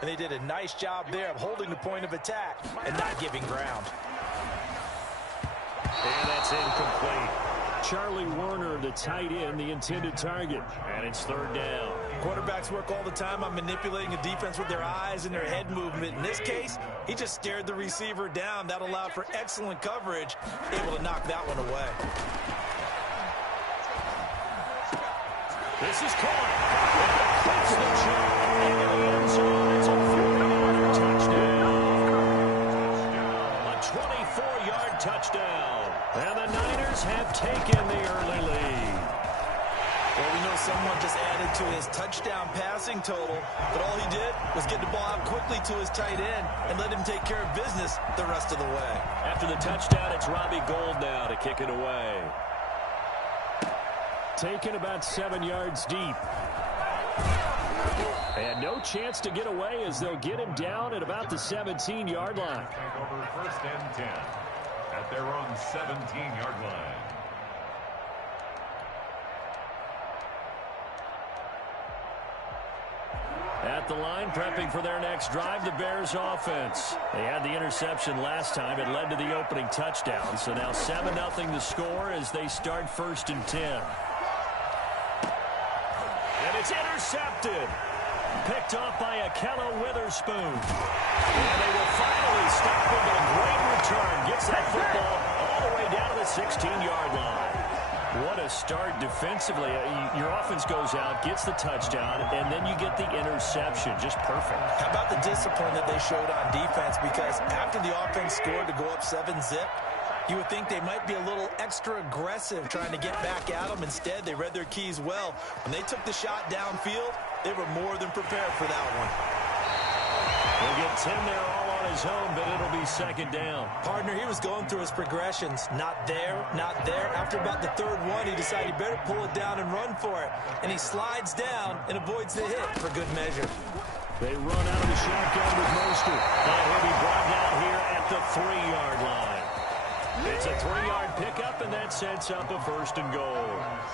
and they did a nice job there of holding the point of attack and not giving ground. And that's incomplete. Charlie Warner, the tight end, the intended target. And it's third down. Quarterbacks work all the time on manipulating a defense with their eyes and their head movement. In this case, he just stared the receiver down. That allowed for excellent coverage, able to knock that one away. This is caught. That's the shot into the end zone. It's a 40-yard touchdown. A 24-yard touchdown. And the Niners have taken the early lead. Well, we know someone just added to his touchdown passing total, but all he did was get the ball out quickly to his tight end and let him take care of business the rest of the way. After the touchdown, it's Robbie Gould now to kick it away. Taken about 7 yards deep. And no chance to get away as they'll get him down at about the 17-yard line. Take over first and 10 at their own 17-yard line. At the line, prepping for their next drive, the Bears offense. They had the interception last time. It led to the opening touchdown. So now 7-0 the score as they start first and 10. And it's intercepted. Picked off by Ahkello Witherspoon. And they will finally stop him with a great return. Gets that football all the way down to the 16-yard line. What a start defensively. Your offense goes out, gets the touchdown, and then you get the interception. Just perfect. How about the discipline that they showed on defense? Because after the offense scored to go up 7-zip, you would think they might be a little extra aggressive trying to get back at them. Instead, they read their keys well. When they took the shot downfield, they were more than prepared for that one. He'll get 10 there all on his own, but it'll be second down. Partner, he was going through his progressions. Not there, not there. After about the third one, he decided he better pull it down and run for it. And he slides down and avoids the hit for good measure. They run out of the shotgun with Mostert. And he'll be brought down here at the 3-yard line. It's a 3-yard pickup, and that sets up a first and goal.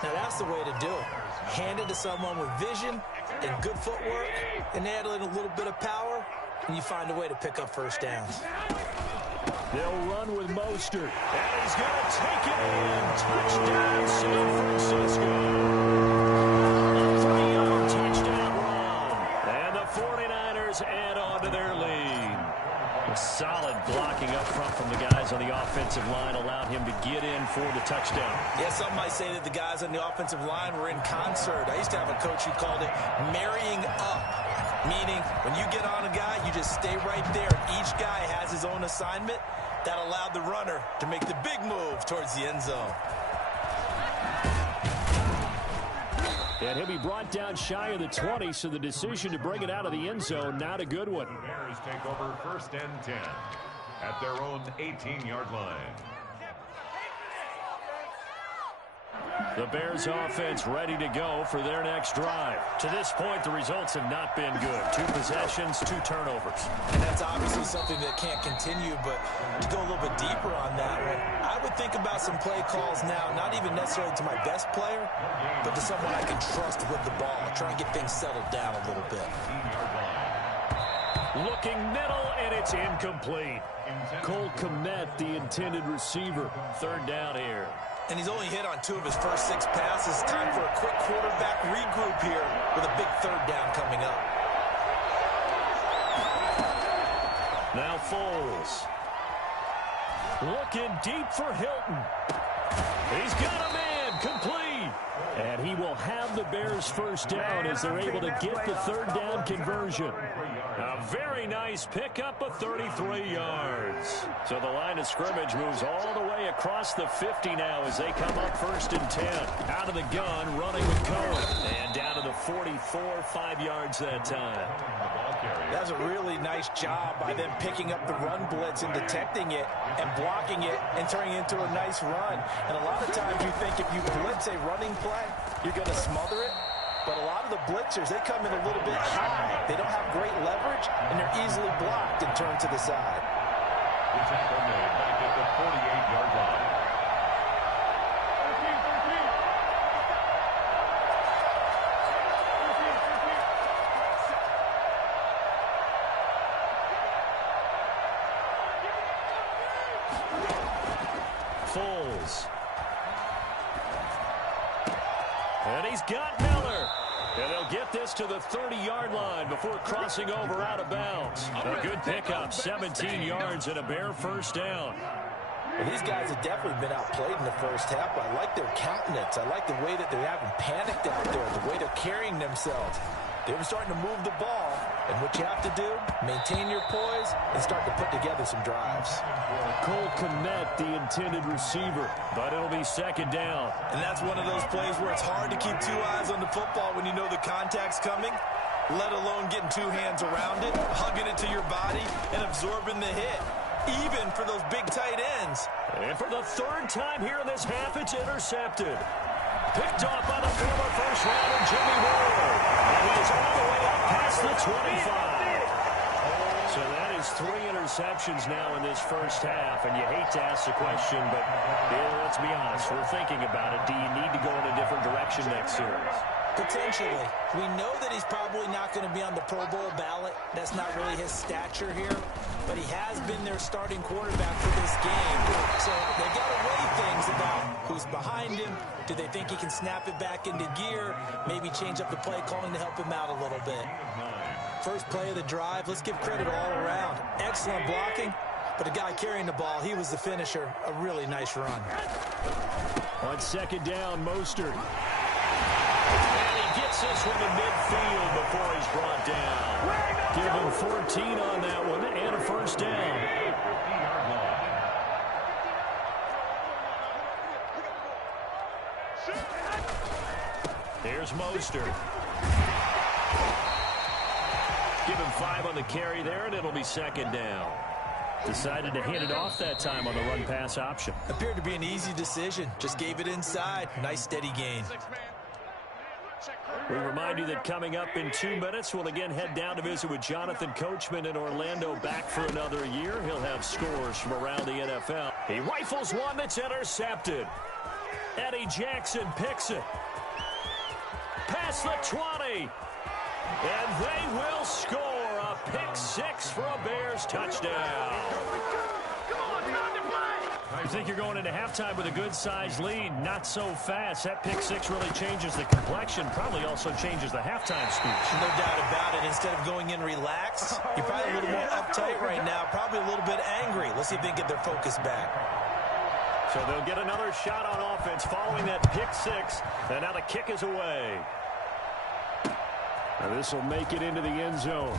Now, that's the way to do it. Hand it to someone with vision and good footwork, and add in a little bit of power, and you find a way to pick up first downs. They'll run with Mostert. And he's going to take it in. Touchdown, San Francisco. A 3-yard touchdown run. And the 49ers add on to their lead. A solid blocking up front from the guys on the offensive line allowed him to get in for the touchdown. Yeah, some might say that the guys on the offensive line were in concert. I used to have a coach who called it marrying up, meaning when you get on a guy, you just stay right there. Each guy has his own assignment. That allowed the runner to make the big move towards the end zone. And he'll be brought down shy of the 20, so the decision to bring it out of the end zone, not a good one. The Bears take over first and 10 at their own 18-yard line. The Bears offense ready to go for their next drive. To this point, the results have not been good. 2 possessions, 2 turnovers. And that's obviously something that can't continue, but to go a little bit deeper on that one, I would think about some play calls now, not even necessarily to my best player, but to someone I can trust with the ball. Try and get things settled down a little bit. Looking middle, and it's incomplete. Cole Kmet, the intended receiver. Third down here. And he's only hit on 2 of his first 6 passes. Time for a quick quarterback regroup here with a big third down coming up. Now Foles. Looking deep for Hilton. He's got a man, complete. And he will have the Bears first down as they're able to get the third down conversion. A very nice pickup of 33 yards. So the line of scrimmage moves all the way across the 50 now as they come up first and 10. Out of the gun, running with Cohen. And down to the 44, 5 yards that time. That's a really nice job by them picking up the run blitz and detecting it and blocking it and turning it into a nice run. And a lot of times you think if you blitz a running play, you're going to smother it. But a lot of the blitzers, they come in a little bit high. They don't have great leverage, and they're easily blocked and turned to the side. The tackle made back at the 48-yard line. Foles. And he's got Miller. And they'll get this to the 30-yard line before crossing over out of bounds. A good pickup, 17 yards and a Bear first down. Well, these guys have definitely been outplayed in the first half, but I like their countenance. I like the way that they're having panicked out there, the way they're carrying themselves. They were starting to move the ball, and what you have to do, maintain your poise and start to put together some drives. Cole Kmet, the intended receiver, but it'll be second down. And that's one of those plays where it's hard to keep two eyes on the football when you know the contact's coming, let alone getting two hands around it, hugging it to your body, and absorbing the hit, even for those big tight ends. And for the third time here in this half, it's intercepted. Picked off by the former first-rounder Jimmy Ward. And he is all the way up past the 25. So that is 3 interceptions now in this first half. And you hate to ask the question, but let's be honest. We're thinking about it. Do you need to go in a different direction next series? Potentially. We know that he's probably not going to be on the Pro Bowl ballot. That's not really his stature here. But he has been their starting quarterback for this game. So they got to weigh things about who's behind him. Do they think he can snap it back into gear? Maybe change up the play calling to help him out a little bit. First play of the drive, let's give credit all around. Excellent blocking, but the guy carrying the ball, he was the finisher. A really nice run. On second down, Mostert. And he gets this one to midfield before he's brought down. Give him 14 on that one and a first down. Here's Mostert. Give him 5 on the carry there, and it'll be second down. Decided to hand it off that time on the run-pass option. Appeared to be an easy decision. Just gave it inside. Nice steady gain. We remind you that coming up in 2 minutes, we'll again head down to visit with Jonathan Coachman in Orlando, back for another year. He'll have scores from around the NFL. He rifles one that's intercepted. Eddie Jackson picks it. Past the 20. And they will score a pick 6 for a Bears touchdown. You think you're going into halftime with a good-sized lead? Not so fast. That pick 6 really changes the complexion, probably also changes the halftime speech. No doubt about it. Instead of going in relaxed, you're probably a little more uptight right now, probably a little bit angry. Let's see if they can get their focus back. So they'll get another shot on offense following that pick 6, and now the kick is away. Now this will make it into the end zone.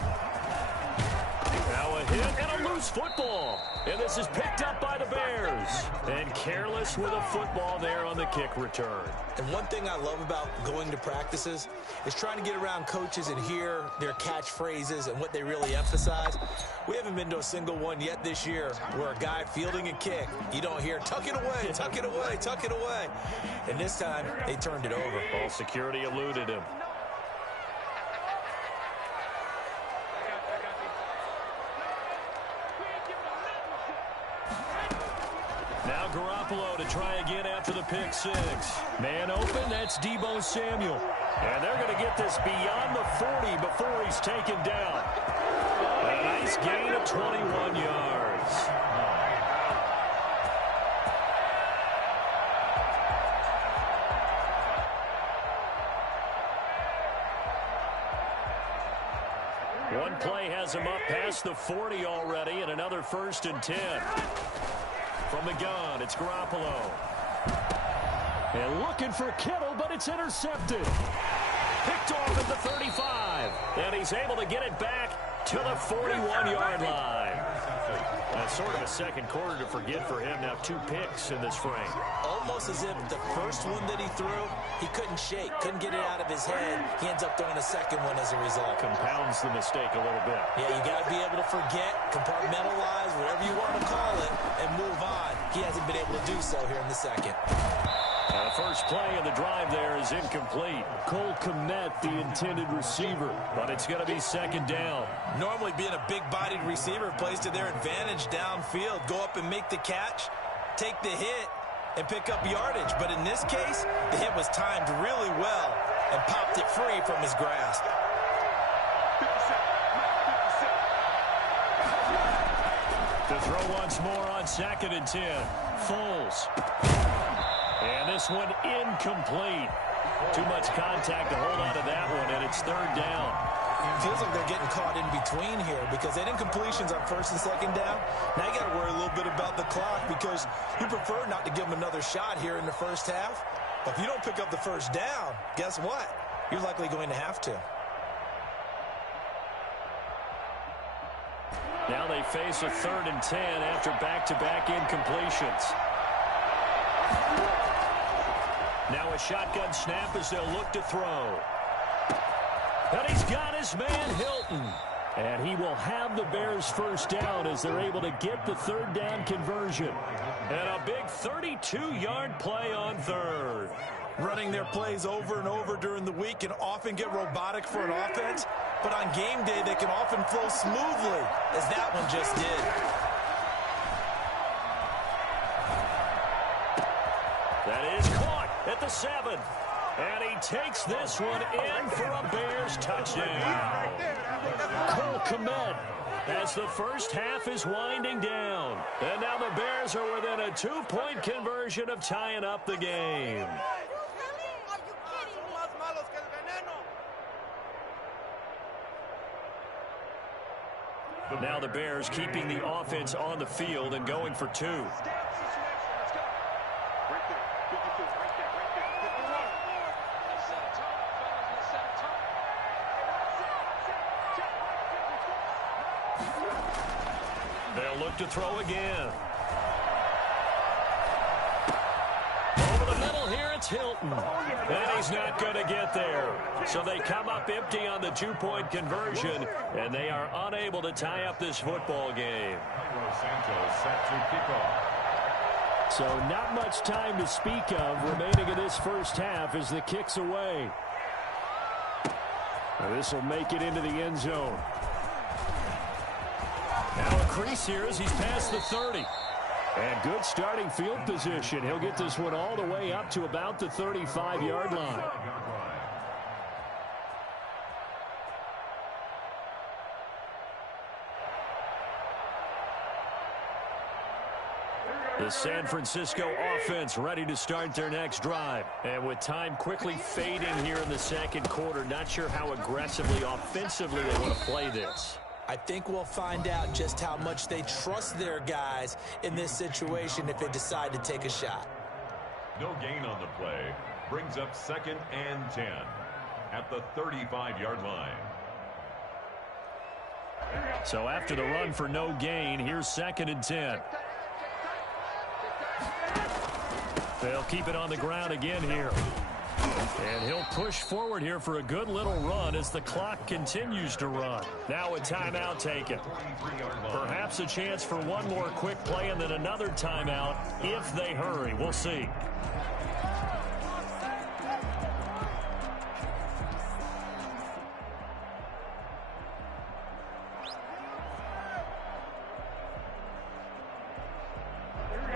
Now a hit and a loose football. And this is picked up by the Bears. And careless with a football there on the kick return. And one thing I love about going to practices is trying to get around coaches and hear their catchphrases and what they really emphasize. We haven't been to a single one yet this year where a guy fielding a kick, you don't hear, tuck it away, tuck it away, tuck it away. And this time, they turned it over. Ball security eluded him. Now Garoppolo to try again after the pick 6. Man open, that's Deebo Samuel. And they're going to get this beyond the 40 before he's taken down. A nice gain of 21 yards. One play has him up past the 40 already, and another 1st and 10. From the gun, it's Garoppolo. And looking for Kittle, but it's intercepted. Picked off at the 35. And he's able to get it back to the 41-yard line. That's sort of a second quarter to forget for him. Now 2 picks in this frame. Almost as if the first one that he threw, he couldn't shake, couldn't get it out of his head. He ends up throwing a second one as a result. Compounds the mistake a little bit. Yeah, you got to be able to forget, compartmentalize, whatever you want to call it, and move on. He hasn't been able to do so here in the second. The first play of the drive there is incomplete. Cole Kmet, the intended receiver, but it's going to be second down. Normally being a big-bodied receiver plays to their advantage downfield. Go up and make the catch, take the hit, and pick up yardage. But in this case, the hit was timed really well and popped it free from his grasp. To throw once more on 2nd and 10. Foles. And this one incomplete. Too much contact to hold on to that one, and it's third down. It feels like they're getting caught in between here because they did incompletions on first and second down. Now you got to worry a little bit about the clock because you prefer not to give them another shot here in the first half. But if you don't pick up the first down, guess what? You're likely going to have to. Now they face a 3rd and 10 after back-to-back incompletions. Now a shotgun snap as they'll look to throw. And he's got his man Hilton. And he will have the Bears first down as they're able to get the 3rd down conversion. And a big 32-yard play on 3rd. Running their plays over and over during the week can often get robotic for an offense, but on game day they can often flow smoothly, as that one just did. That is caught at the 7. And he takes this one in for a Bears touchdown. Cole Kmet as the first half is winding down. And now the Bears are within a 2-point conversion of tying up the game. Now the Bears keeping the offense on the field and going for 2. They'll look to throw again. Over the middle here, it's Hilton. And he's not going to get there. So they come up empty on the 2-point conversion, and they are unable to tie up this football game. So not much time to speak of remaining in this first half as the kick's away. This will make it into the end zone. Now a crease here as he's past the 30. And good starting field position. He'll get this one all the way up to about the 35-yard line. The San Francisco offense ready to start their next drive. And with time quickly fading here in the second quarter, not sure how aggressively, offensively they want to play this. I think we'll find out just how much they trust their guys in this situation if they decide to take a shot. No gain on the play. Brings up 2nd and 10 at the 35-yard line. So after the run for no gain, here's 2nd and 10. They'll keep it on the ground again here. And he'll push forward here for a good little run as the clock continues to run. Now a timeout taken. Perhaps a chance for one more quick play and then another timeout if they hurry. We'll see.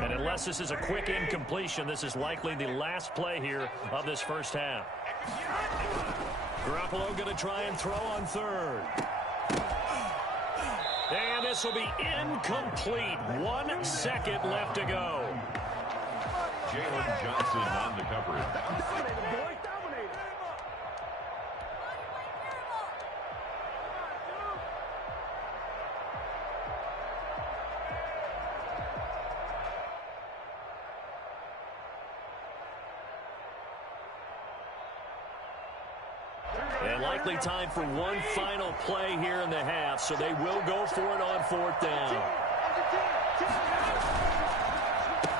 And unless this is a quick incompletion, this is likely the last play here of this first half. Garoppolo going to try and throw on 3rd. And this will be incomplete. 1 second left to go. Jalen Johnson on the coverage. And likely time for one final play here in the half, so they will go for it on 4th down.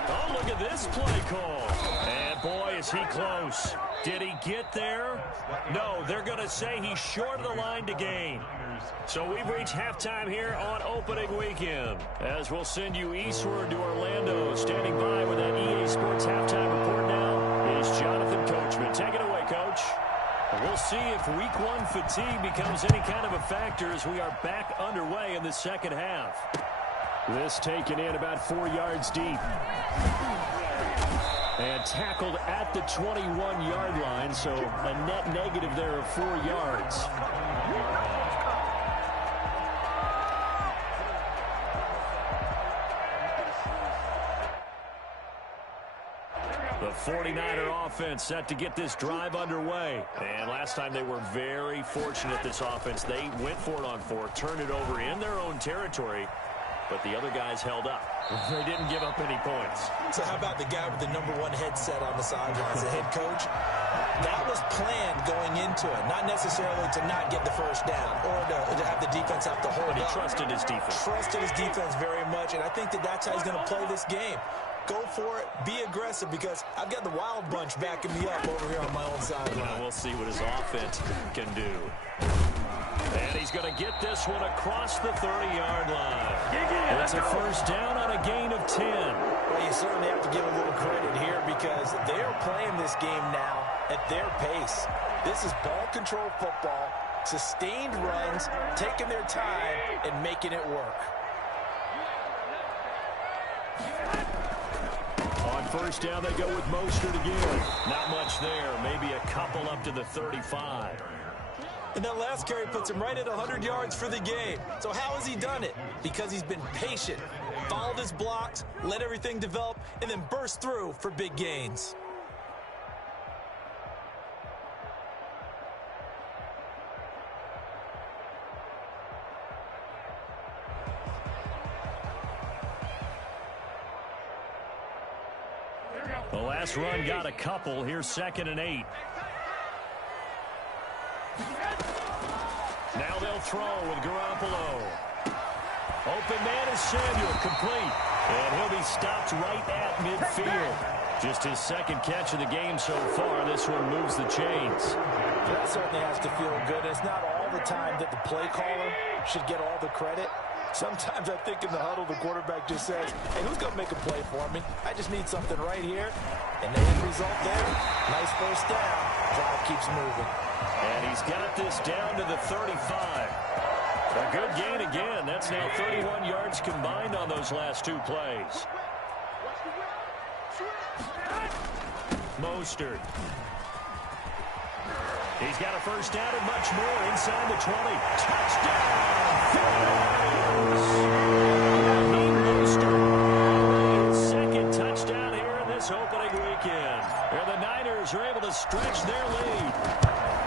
Oh, look at this play call. And boy, is he close. Did he get there? No, they're going to say he's short of the line to gain. So we've reached halftime here on opening weekend. As we'll send you eastward to Orlando. Standing by with that EA Sports halftime report now is Jonathan Coachman. Take it away, Coach. We'll see if week 1 fatigue becomes any kind of a factor as we are back underway in the second half. This taken in about 4 yards deep. And tackled at the 21-yard line, so a net negative there of 4 yards. The 49er offense set to get this drive underway. And last time they were very fortunate, this offense. They went for it on 4, turned it over in their own territory, but the other guys held up. They didn't give up any points. So how about the guy with the #1 headset on the sidelines, the head coach? That was planned going into it, not necessarily to not get the first down or to have the defense have to hold But he up. trusted his defense. Trusted his defense very much, and I think that's how he's going to play this game. Go for it, be aggressive, because I've got the wild bunch backing me up over here on my own sideline. We'll see what his offense can do. And he's going to get this one across the 30-yard line. It's a first down on a gain of 10. Well, you certainly have to give a little credit here because they are playing this game now at their pace. This is ball control football, sustained runs, taking their time and making it work. On first down, they go with Mostert again. Not much there. Maybe a couple up to the 35. And that last carry puts him right at 100 yards for the game. So how has he done it? Because he's been patient, followed his blocks, let everything develop, and then burst through for big gains. The last run got a couple. Here's 2nd and 8. Now they'll throw with Garoppolo. Open man is Samuel, complete. And he'll be stopped right at midfield. Just his 2nd catch of the game so far. This one moves the chains. That certainly has to feel good. It's not all the time that the play caller should get all the credit. Sometimes I think in the huddle, the quarterback just says, hey, who's going to make a play for me? I just need something right here. And the end result there, nice first down. Drive keeps moving. And he's got this down to the 35. A good gain again. That's now 31 yards combined on those last 2 plays. Mostert. He's got a first down and much more inside the 20. Touchdown! Second touchdown here in this opening weekend. And the Niners are able to stretch their lead.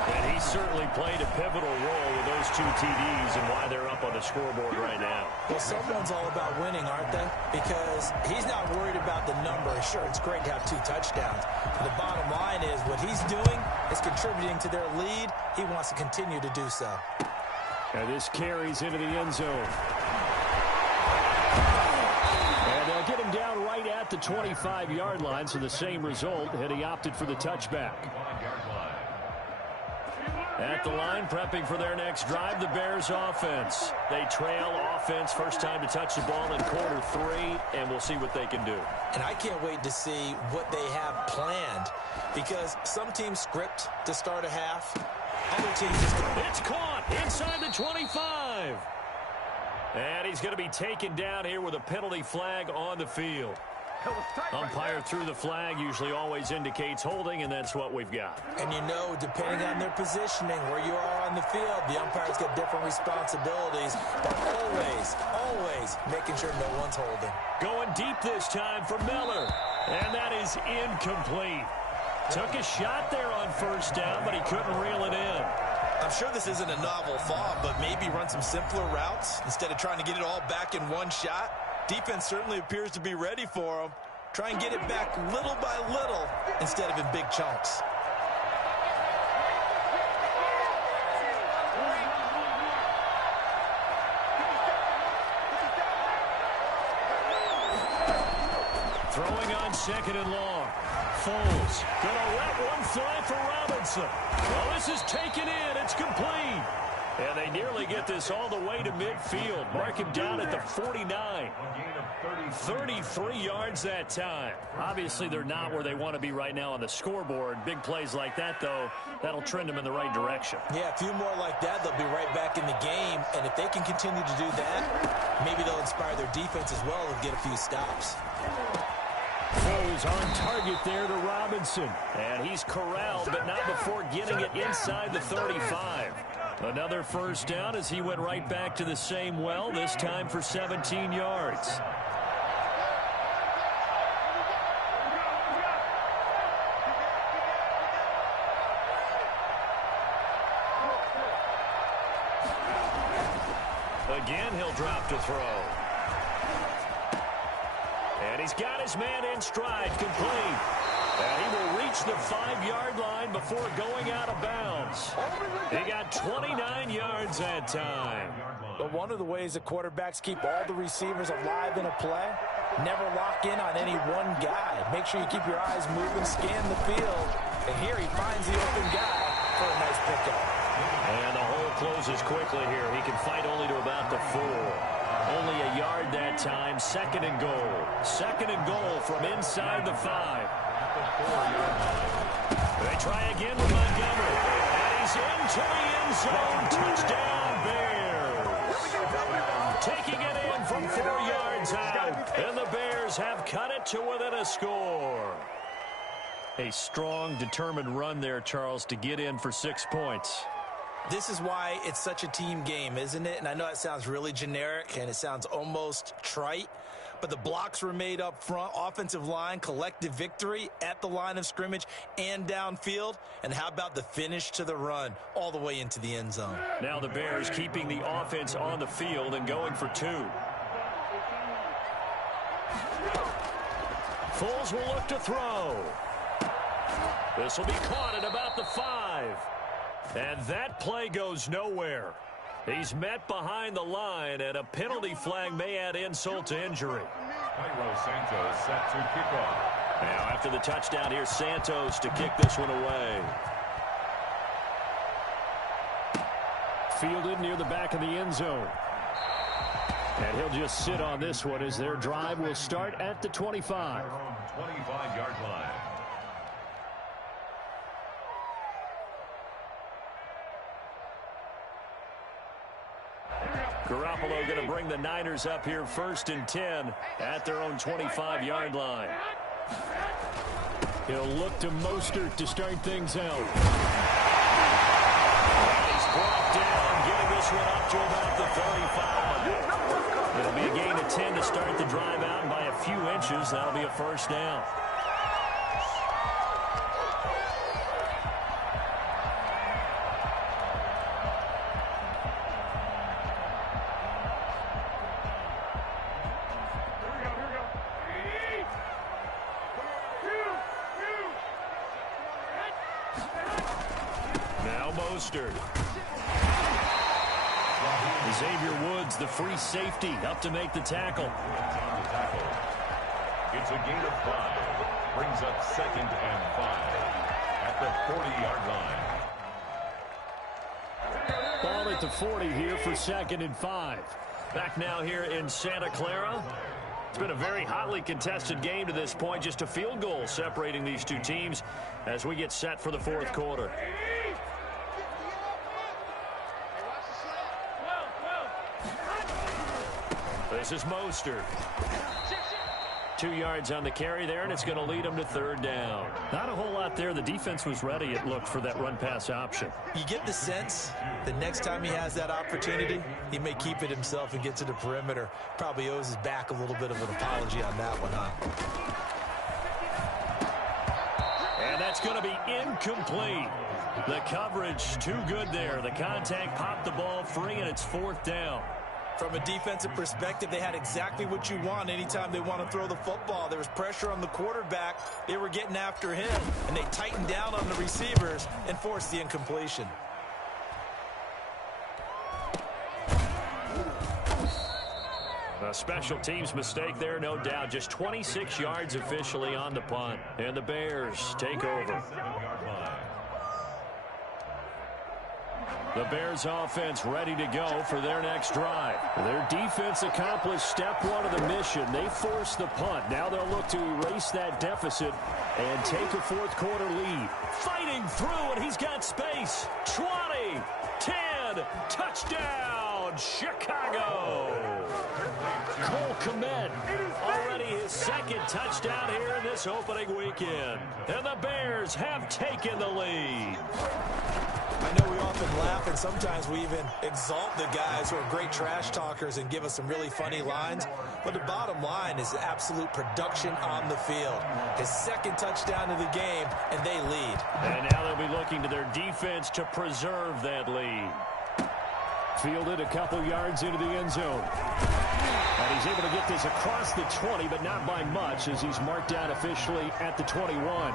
And he certainly played a pivotal role with those 2 TDs and why they're up on the scoreboard right now. Well, someone's all about winning, aren't they? Because he's not worried about the number. Sure, it's great to have 2 touchdowns. But the bottom line is what he's doing is contributing to their lead. He wants to continue to do so. And this carries into the end zone. And they'll get him down right at the 25-yard line, so the same result, and he opted for the touchback. At the line, prepping for their next drive, the Bears offense. They trail offense, first time to touch the ball in quarter 3, and we'll see what they can do. And I can't wait to see what they have planned, because some teams script to start a half. Other teams just go. It's caught inside the 25. And he's going to be taken down here with a penalty flag on the field. Umpire threw the flag, usually always indicates holding, and that's what we've got. And you know, depending on their positioning, where you are on the field, the umpire's got different responsibilities, but always making sure no one's holding. Going deep this time for Miller, and that is incomplete. Took a shot there on first down, but he couldn't reel it in. I'm sure this isn't a novel thought, but maybe run some simpler routes instead of trying to get it all back in one shot. Defense certainly appears to be ready for him. Try and get it back little by little instead of in big chunks. Throwing on 2nd and long. Foles gonna let one fly for Robinson. Well, this is taken in. It's complete. And they nearly get this all the way to midfield. Mark him down at the 49. 33 yards that time. Obviously, they're not where they want to be right now on the scoreboard. Big plays like that, though, that'll trend them in the right direction. Yeah, a few more like that, they'll be right back in the game. And if they can continue to do that, maybe they'll inspire their defense as well and get a few stops. Foles on target there to Robinson. And he's corralled, but not before getting it inside the 35. Another first down as he went right back to the same well, this time for 17 yards. Again, he'll drop to throw. And he's got his man in stride, complete. And he will reach the 5-yard line before going out of bounds. He got 29 yards that time. But one of the ways the quarterbacks keep all the receivers alive in a play, never lock in on any one guy. Make sure you keep your eyes moving, scan the field. And here he finds the open guy for a nice pickup. And the hole closes quickly here. He can fight only to about the 4. Only a yard that time. Second and goal. Second and goal from inside the 5. They try again with Montgomery. And he's into the end zone. Touchdown, Bears. Taking it in from 4 yards out. And the Bears have cut it to within a score. A strong, determined run there, Charles, to get in for 6 points. This is why it's such a team game, isn't it? And I know it sounds really generic and it sounds almost trite, but the blocks were made up front, offensive line, collective victory at the line of scrimmage and downfield. And how about the finish to the run all the way into the end zone? Now the Bears keeping the offense on the field and going for 2. Foles will look to throw. This will be caught at about the 5. And that play goes nowhere. He's met behind the line, and a penalty flag may add insult to injury. Cairo Santos set to kick off. Now after the touchdown, here's Santos to kick this one away. Fielded near the back of the end zone. And he'll just sit on this one as their drive will start at the 25. 25-yard line. Garoppolo going to bring the Niners up here 1st and 10 at their own 25-yard line. He'll look to Mostert to start things out. He's brought down, getting this one up to about the 35. It'll be a gain of 10 to start the drive out, and by a few inches, that'll be a first down. Mostert. Xavier Woods, the free safety, up to make the tackle. It's a gain of 5. Brings up 2nd and 5 at the 40-yard line. Ball at the 40 here for 2nd and 5. Back now here in Santa Clara. It's been a very hotly contested game to this point. Just a field goal separating these two teams as we get set for the 4th quarter. This is Mostert. 2 yards on the carry there, and it's going to lead him to 3rd down. Not a whole lot there. The defense was ready, it looked, for that run-pass option. You get the sense the next time he has that opportunity, he may keep it himself and get to the perimeter. Probably owes his back a little bit of an apology on that one, huh? And that's going to be incomplete. The coverage too good there. The contact popped the ball free, and it's 4th down. From a defensive perspective, they had exactly what you want anytime they want to throw the football. There was pressure on the quarterback. They were getting after him, and they tightened down on the receivers and forced the incompletion. A special teams mistake there, no doubt. Just 26 yards officially on the punt. And the Bears take over. The Bears offense ready to go for their next drive. Their defense accomplished step 1 of the mission. They forced the punt. Now they'll look to erase that deficit and take a 4th quarter lead. Fighting through, and he's got space. 20, 10, touchdown, Chicago. Cole Kmet, already his 2nd touchdown here in this opening weekend. And the Bears have taken the lead. I know we often laugh, and sometimes we even exalt the guys who are great trash talkers and give us some really funny lines. But the bottom line is absolute production on the field. His 2nd touchdown of the game, and they lead. And now they'll be looking to their defense to preserve that lead. Fielded a couple yards into the end zone. And he's able to get this across the 20, but not by much, as he's marked down officially at the 21.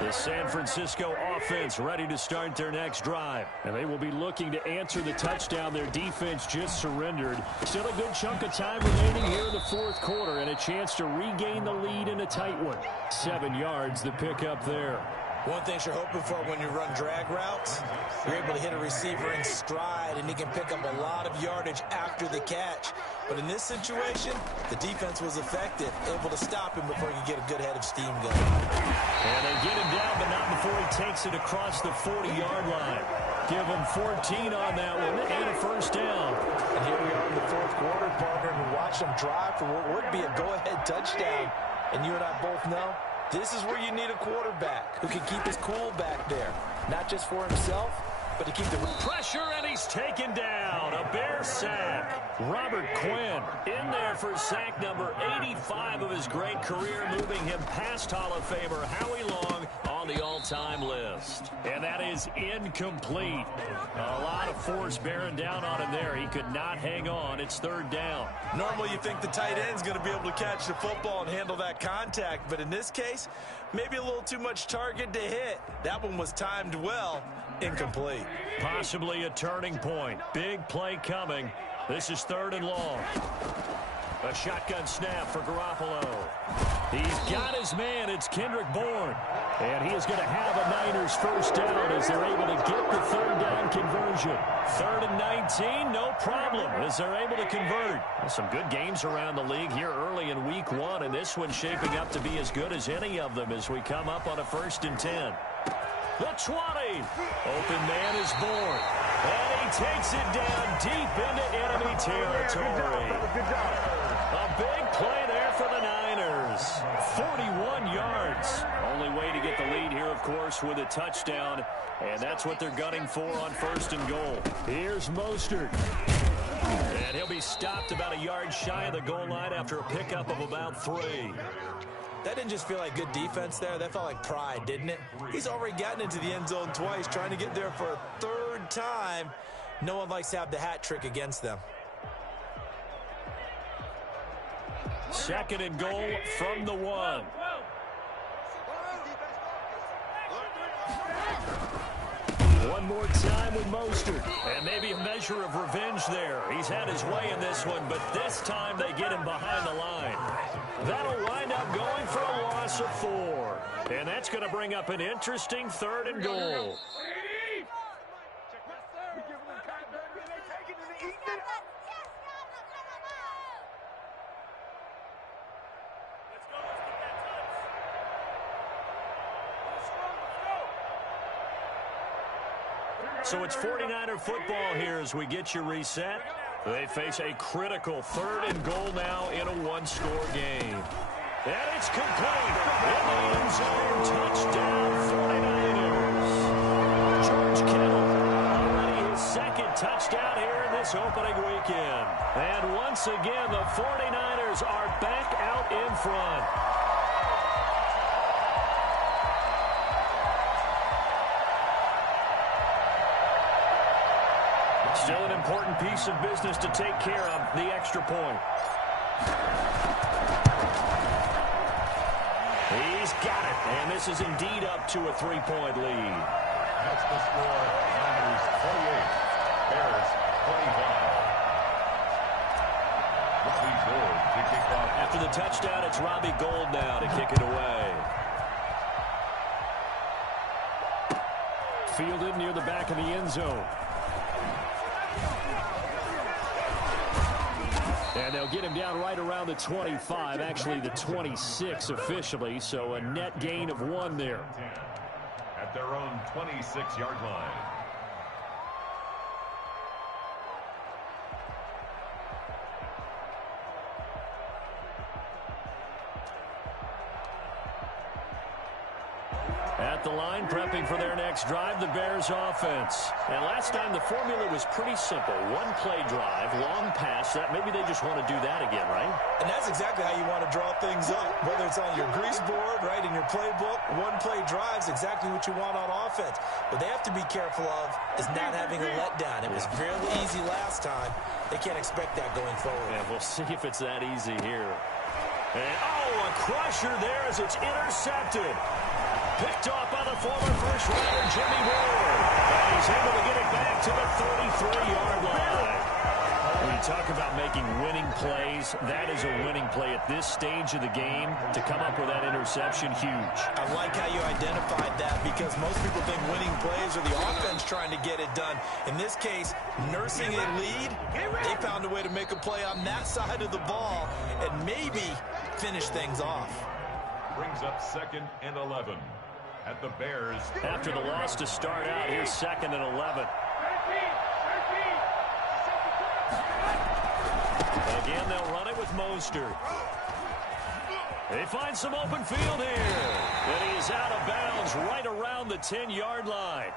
The San Francisco offense ready to start their next drive. And they will be looking to answer the touchdown their defense just surrendered. Still a good chunk of time remaining here in the fourth quarter, and a chance to regain the lead in a tight one. 7 yards the pickup there. One thing you're hoping for when you run drag routes, you're able to hit a receiver in stride, and he can pick up a lot of yardage after the catch. But in this situation, the defense was effective, able to stop him before he could get a good head of steam going. And they get him down, but not before he takes it across the 40-yard line. Give him 14 on that one and a first down. And here we are in the fourth quarter, partner, and watch them drive for what would be a go-ahead touchdown. And you and I both know this is where you need a quarterback who can keep his cool back there, not just for himself, but to keep the pressure, and he's taken down. A Bear sack. Robert Quinn in there for sack number 85 of his great career, moving him past Hall of Famer Howie Long on the all-time list. And that is incomplete. A lot of force bearing down on him there. He could not hang on. It's third down. Normally you think the tight end's going to be able to catch the football and handle that contact, but in this case, maybe a little too much target to hit. That one was timed well. Incomplete. Possibly a turning point. Big play coming. This is third and long. A shotgun snap for Garoppolo. He's got his man. It's Kendrick Bourne. And he is going to have a Niners first down as they're able to get the third down conversion. 3rd and 19, no problem, as they're able to convert. Well, some good games around the league here early in week 1, and this one's shaping up to be as good as any of them as we come up on a 1st and 10. The 20. Open man is Bourne. And he takes it down deep into enemy territory. A big play there for the Niners. 41 yards. Only way to get the lead here, of course, with a touchdown. And that's what they're gunning for on 1st and goal. Here's Mostert. And he'll be stopped about a yard shy of the goal line after a pickup of about 3. That didn't just feel like good defense there. That felt like pride, didn't it? He's already gotten into the end zone twice, trying to get there for a 3rd time. No one likes to have the hat trick against them. 2nd and goal from the 1. One more time with Mostert. And maybe a measure of revenge there. He's had his way in this one, but this time they get him behind the line. That'll wind up going for a loss of 4. And that's going to bring up an interesting 3rd and goal. So it's 49er football here as we get you reset. They face a critical 3rd and goal now in a 1-score game. And it's complete. In the end zone, touchdown 49ers. George Kittle, already his 2nd touchdown here in this opening weekend. And once again, the 49ers are back out in front. Still an important piece of business to take care of, the extra point. He's got it, and this is indeed up to a 3-point lead. That's the score. Niners 28, Bears 25. Robbie Gould to kick off. After the touchdown, it's Robbie Gould now to kick it away. Fielded near the back of the end zone. And they'll get him down right around the 25, actually the 26 officially, so a net gain of 1 there. At their own 26-yard line. At the line, prepping for their next drive, the Bears offense. And last time, the formula was pretty simple. One-play drive, long pass. Maybe they just want to do that again, right? And that's exactly how you want to draw things up. Whether it's on your grease board, right, in your playbook, one-play drive's exactly what you want on offense. What they have to be careful of is not having a letdown. It was fairly easy last time. They can't expect that going forward. Yeah, we'll see if it's that easy here. And, a crusher there as it's intercepted. Picked off by the former first-rounder Jimmy Ward. And he's able to get it back to the 33-yard line. When you talk about making winning plays, that is a winning play at this stage of the game. To come up with that interception, huge. I like how you identified that because most people think winning plays are the offense trying to get it done. In this case, nursing a lead, they found a way to make a play on that side of the ball and maybe finish things off. Brings up 2nd and 11 at the Bears. After the loss to start out, here's 2nd and 11. Again, they'll run it with Mostert. They find some open field here. And he is out of bounds right around the 10-yard line.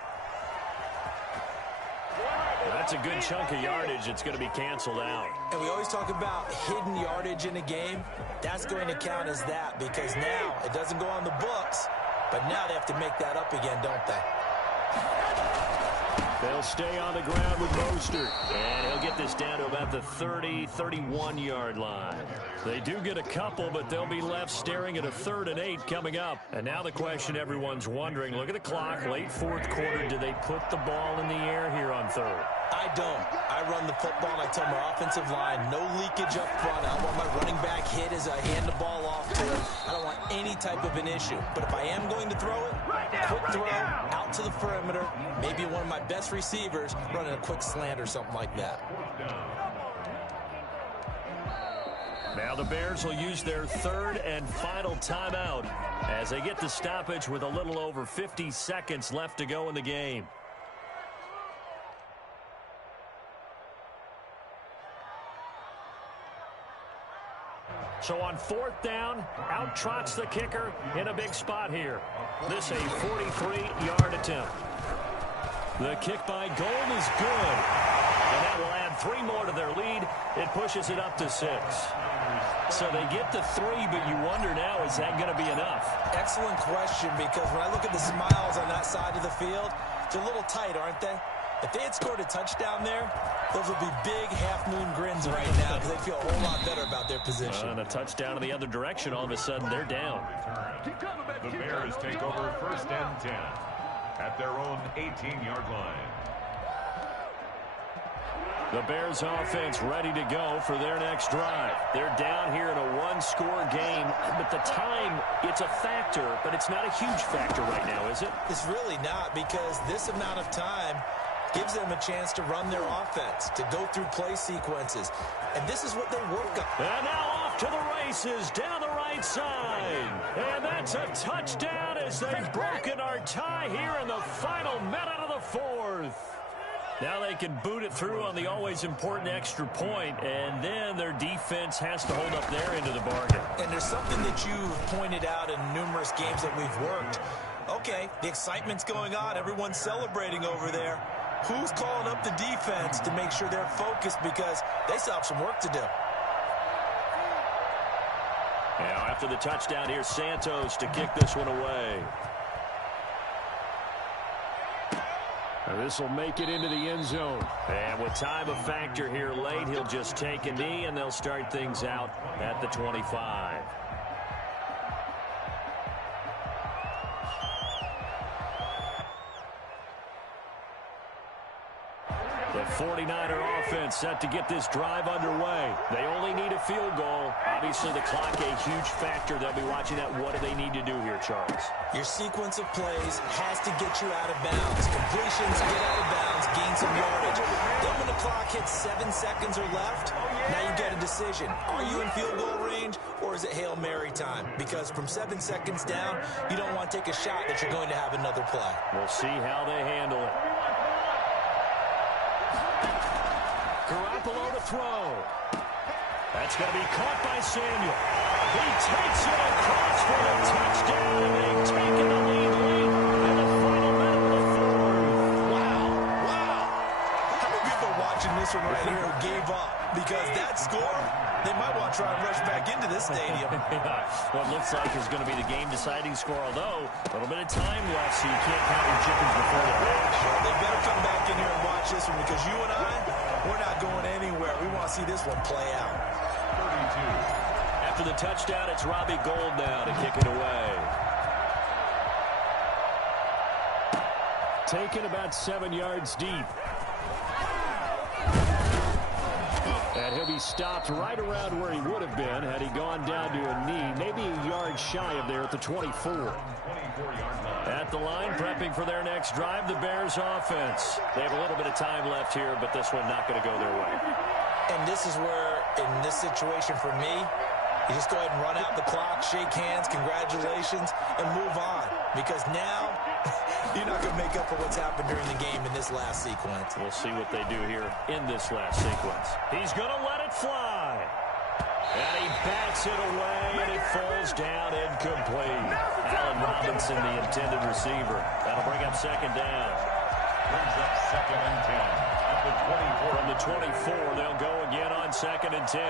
That's a good chunk of yardage. It's going to be canceled out. And we always talk about hidden yardage in a game. That's going to count as that because now it doesn't go on the books, but now they have to make that up again, don't they? They'll stay on the ground with Mostert. And he'll get this down to about the 31-yard line. They do get a couple, but they'll be left staring at a 3rd and 8 coming up. And now the question everyone's wondering, look at the clock, late fourth quarter. Do they put the ball in the air here on 3rd? I don't. I run the football, and I tell my offensive line, no leakage up front. I don't want my running back hit as I hand the ball off to him. I don't want any type of an issue. But if I am going to throw it, quick throw, out to the perimeter, maybe one of my best receivers running a quick slant or something like that. Now the Bears will use their 3rd and final timeout as they get the stoppage with a little over 50 seconds left to go in the game. So on 4th down, out trots the kicker in a big spot here. This a 43-yard attempt. The kick by Gold is good. And that will add 3 more to their lead. It pushes it up to 6. So they get to 3, but you wonder now, is that going to be enough? Excellent question, because when I look at the smiles on that side of the field, they're a little tight, aren't they? If they had scored a touchdown there, those would be big half-moon grins right now because they feel a whole lot better about their position. And a touchdown in the other direction, all of a sudden they're down. The Bears take over 1st and 10 at their own 18-yard line. The Bears offense ready to go for their next drive. They're down here in a one-score game, but the time, it's a factor, but it's not a huge factor right now, is it? It's really not, because this amount of time gives them a chance to run their offense, to go through play sequences. And this is what they work on. And now off to the races down the right side. And that's a touchdown as they've broken our tie here in the final minute of the 4th. Now they can boot it through on the always important extra point, and then their defense has to hold up their end of the bargain. And there's something that you've pointed out in numerous games that we've worked. Okay, the excitement's going on. Everyone's celebrating over there. Who's calling up the defense to make sure they're focused, because they still have some work to do? Now after the touchdown, here's Santos to kick this one away. This will make it into the end zone. And with time a factor here late, he'll just take a knee, and they'll start things out at the 25. The 49er offense set to get this drive underway. They only need a field goal. Obviously, the clock a huge factor. They'll be watching that. What do they need to do here, Charles? Your sequence of plays has to get you out of bounds. Completions, get out of bounds, gain some yardage. Then when the clock hits 7 seconds or left, now you get a decision. Are you in field goal range, or is it Hail Mary time? Because from 7 seconds down, you don't want to take a shot that you're going to have another play. We'll see how they handle it. Garoppolo to throw. That's going to be caught by Samuel. He takes it across for a touchdown, and they've taken the lead late in the final minute of the fourth. Wow. How many people are watching this one right here who gave up? Because that score, they might want to try and rush back into this stadium. Yeah, what looks like is going to be the game-deciding score, although a little bit of time left, so you can't count your chickens before they're hatched. They better come back in here and watch this one, because you and I, we're not going anywhere. We want to see this one play out. 32. After the touchdown, it's Robbie Gould now to kick it away. Taken about 7 yards deep. And he'll be stopped right around where he would have been had he gone down to a knee, maybe a yard shy of there at the 24. At the line, prepping for their next drive, the Bears offense. They have a little bit of time left here, but this one not going to go their way. And this is where, in this situation for me, you just go ahead and run out the clock, shake hands, congratulations, and move on. Because now, you're not going to make up for what's happened during the game in this last sequence. We'll see what they do here in this last sequence. He's going to let it fly. And he bats it away, and it falls down incomplete. Allen Robinson, the intended receiver. That'll bring up second down. Brings up 2nd and 10 at the 24. From the 24, they'll go again on 2nd and 10.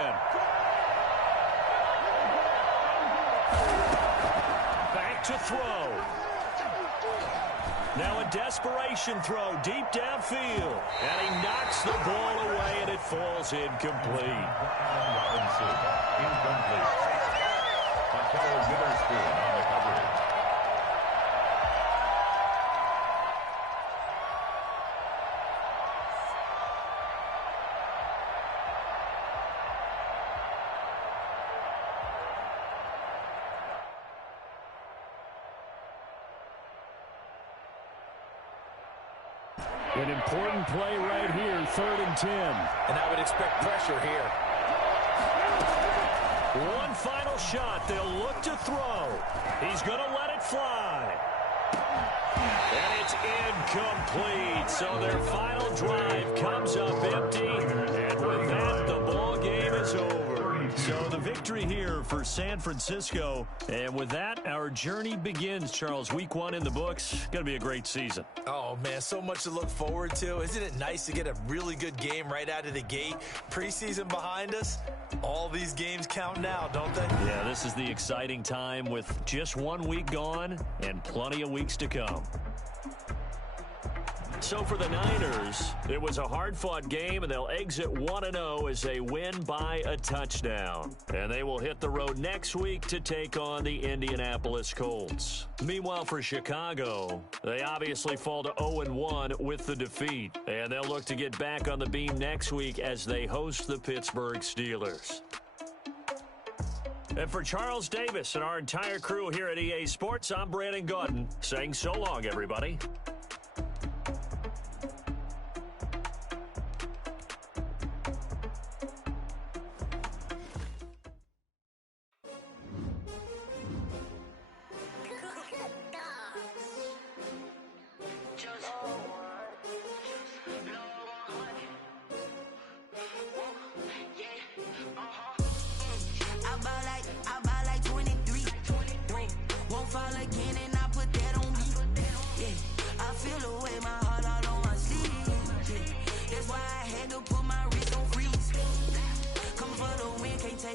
Back to throw. Now a desperation throw deep downfield. And he knocks the ball away, and it falls incomplete. Incomplete. Markello Witherspoon on the coverage. An important play right here, 3rd and 10. And I would expect pressure here. One final shot. They'll look to throw. He's going to let it fly. And it's incomplete. So their final drive comes up empty. And with that, the ball game is over. So the victory here for San Francisco. And with that, our journey begins, Charles. Week 1 in the books. Going to be a great season. Oh, man, so much to look forward to. Isn't it nice to get a really good game right out of the gate? Preseason behind us. All these games count now, don't they? Yeah, this is the exciting time with just 1 week gone and plenty of weeks to come. So for the Niners, it was a hard-fought game, and they'll exit 1-0 as they win by a touchdown. And they will hit the road next week to take on the Indianapolis Colts. Meanwhile, for Chicago, they obviously fall to 0-1 with the defeat. And they'll look to get back on the beam next week as they host the Pittsburgh Steelers. And for Charles Davis and our entire crew here at EA Sports, I'm Brandon Gaudin saying so long, everybody.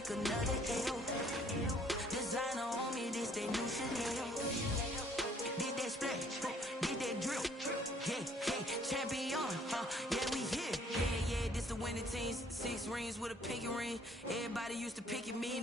Another L. Designer on me, this they new Chanel. Did that splash, did that drill. Yeah, champion, yeah, we here. Yeah, this the winning team. 6 rings with a pinky ring. Everybody used to pick at me.